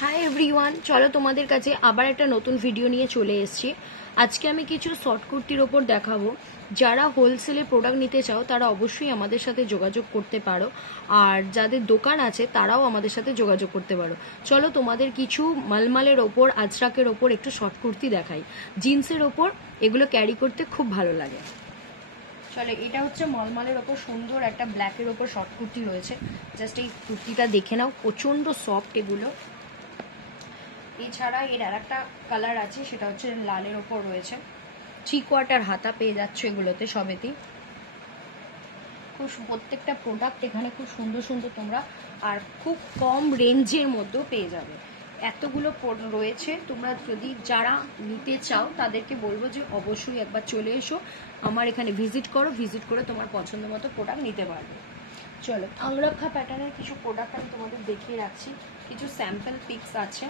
Hi everyone চলো তোমাদের কাছে আবার একটা নতুন ভিডিও নিয়ে চলে এসেছি। আজকে আমি কিছু শর্ট কুর্তির ওপর দেখাবো। যারা হোলসেলে প্রোডাক্ট নিতে চাও, তারা অবশ্যই আমাদের সাথে যোগাযোগ করতে পারো। আর যাদের দোকান আছে, তারাও আমাদের সাথে যোগাযোগ করতে পারো। চলো তোমাদের কিছু মালমালের ওপর, আজরাকের ওপর একটু শর্ট কুর্তি দেখাই। জিন্সের ওপর, এগুলো ক্যারি করতে খুব ভালো লাগে। চলো, এটা হচ্ছে মলমলের ওপর সুন্দর একটা ব্ল্যাকের ওপর শর্ট কুর্তি রয়েছে। জাস্ট এই কুর্তিটা দেখে নাও, প্রচণ্ড সফট এগুলো। এছাড়া এর আর একটা কালার আছে, সেটা হচ্ছে লালের ওপর রয়েছে। থ্রি কোয়ার্টার হাতা পেয়ে যাচ্ছ এগুলোতে সবেতেই খুব প্রত্যেকটা প্রোডাক্ট এখানে খুব সুন্দর সুন্দর তোমরা, আর খুব কম রেঞ্জের মধ্যেও পেয়ে যাবে। এতগুলো রয়েছে, তোমরা যদি যারা নিতে চাও, তাদেরকে বলব যে অবশ্যই একবার চলে এসো। আমার এখানে ভিজিট করো ভিজিট করে তোমার পছন্দ মতো প্রোডাক্ট নিতে পারবে। চলো আংরক্ষা প্যাটার্নের কিছু প্রোডাক্ট আমি তোমাদের দেখিয়ে রাখছি। কিছু স্যাম্পল পিক্স আছে।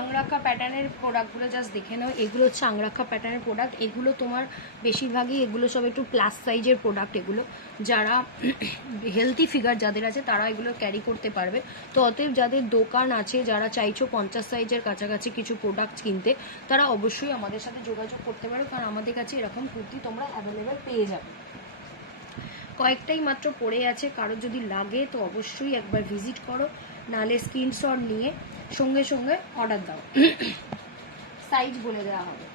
আংরাখা প্যাটার্নের প্রোডাক্টগুলো জাস্ট দেখে নাও। এগুলো হচ্ছে আংরাখা প্যাটার্নের প্রোডাক্ট। এগুলো তোমার বেশিরভাগই এগুলো সব একটু প্লাস সাইজের প্রোডাক্ট এগুলো। যারা হেলদি ফিগার যাদের আছে, তারা এগুলো ক্যারি করতে পারবে। তো অতএব যাদের দোকান আছে, যারা চাইছো পঞ্চাশ সাইজের কাছাকাছি কিছু প্রোডাক্ট কিনতে, তারা অবশ্যই আমাদের সাথে যোগাযোগ করতে পারো। কারণ আমাদের কাছে এরকম কুর্তি তোমরা অ্যাভেলেবেল পেয়ে যাবে। কয়েকটাই মাত্র পড়ে আছে। কারও যদি লাগে, তো অবশ্যই একবার ভিজিট করো। নালে স্ক্রিনশট নিয়ে সঙ্গে সঙ্গে অর্ডার দাও। সাইজ বলে দেওয়া হবে।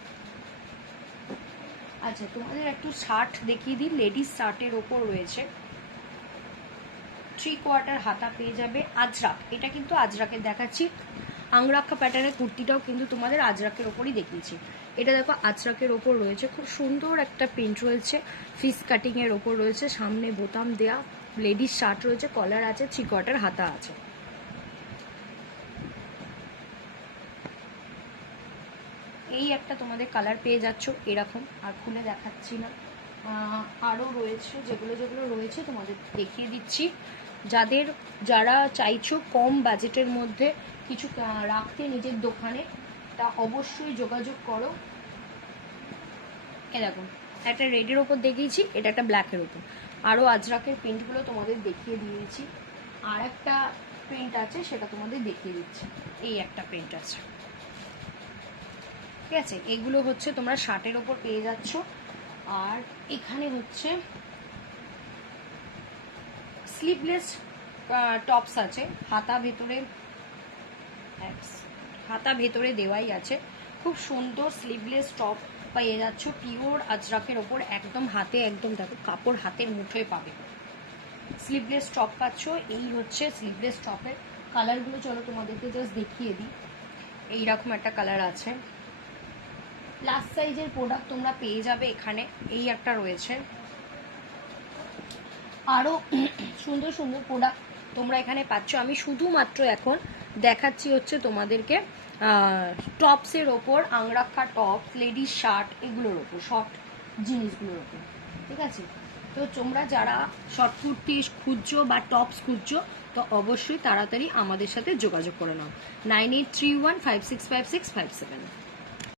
আচ্ছা তোমাদের একটু শার্ট দেখিয়ে দিই। লেডিস শার্টের ওপর রয়েছে। থ্রি কোয়ার্টার হাতা পেয়ে যাবে আজরাক। এটা কিন্তু আজরাকের দেখাচ্ছি। আংরাক্ষা প্যাটার্নের কুর্তিটাও কিন্তু তোমাদের আজরাকের ওপরই দেখিয়েছি। এটা দেখো, আজরাকের ওপর রয়েছে। খুব সুন্দর একটা প্রিন্ট রয়েছে। ফিস কাটিং এর ওপর রয়েছে। সামনে বোতাম দেয়া লেডিস শার্ট রয়েছে। কলার আছে থ্রি কোয়ার্টার হাতা আছে। এই একটা তোমাদের কালার পেয়ে যাচ্ছ এরকম, আর খুলে দেখাচ্ছি না। আরও রয়েছে যেগুলো যেগুলো রয়েছে তোমাদের দেখিয়ে দিচ্ছি। যাদের, যারা চাইছো কম বাজেটের মধ্যে কিছু রাখতে নিজের দোকানে, তা অবশ্যই যোগাযোগ করো। এরকম একটা রেডের ওপর দেখিয়েছি, এটা একটা ব্ল্যাকের ওপর। আরও আজরাকের প্রিন্টগুলো তোমাদের দেখিয়ে দিয়েছি। আর একটা প্রিন্ট আছে, সেটা তোমাদের দেখিয়ে দিচ্ছি। এই একটা প্রিন্ট আছে। ঠিক আছে? এগুলো হচ্ছে তোমরা শার্টের ওপর পেয়ে যাচ্ছ। আর এখানে হচ্ছে স্লিভলেস টপস আছে। হাতা ভেতরে হাতা ভেতরে দেওয়াই আছে। খুব সুন্দর স্লিভলেস টপ পেয়ে যাচ্ছ। পিওর আজরাকের ওপর একদম হাতে, একদম দেখো, কাপড় হাতের মুঠোয় পাবে। স্লিভলেস টপ পাচ্ছ। এই হচ্ছে স্লিভলেস টপের কালারগুলো চলো তোমাদেরকে জাস্ট দেখিয়ে দিই। এইরকম একটা কালার আছে। প্লাস সাইজের প্রোডাক্ট তোমরা পেয়ে যাবে এখানে, এই একটা রয়েছে। আরও সুন্দর সুন্দর প্রোডাক্ট তোমরা এখানে পাচ্ছ। আমি শুধুমাত্র এখন দেখাচ্ছি হচ্ছে তোমাদেরকে টপসের ওপর আংরাক্ষা টপ লেডিস শার্ট এগুলোর ওপর শর্ট জিনিসগুলোর ওপর, ঠিক আছে? তো তোমরা যারা শর্ট কুর্তি খুঁজছো বা টপস খুঁজছো, তো অবশ্যই তাড়াতাড়ি আমাদের সাথে যোগাযোগ করে নাও। Nine eight three one five six five six five seven